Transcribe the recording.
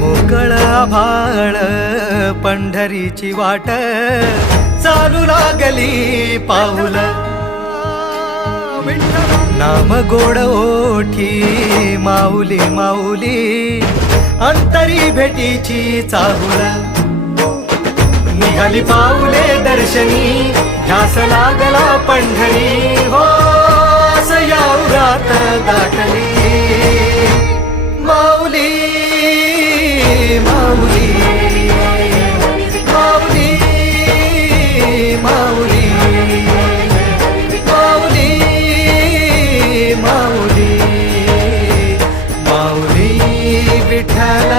मोकळ आभाळ पंढरीची वाट चालू लागली पाऊल नाम गोड ओठी माऊली माऊली अंतरी भेटीची चाहुल निघाली पाऊले दर्शनी ध्यास लागला पंढरी हो या उरात दाटली माऊली माऊली माऊली माऊली माऊली माऊली माऊली विठ्ठल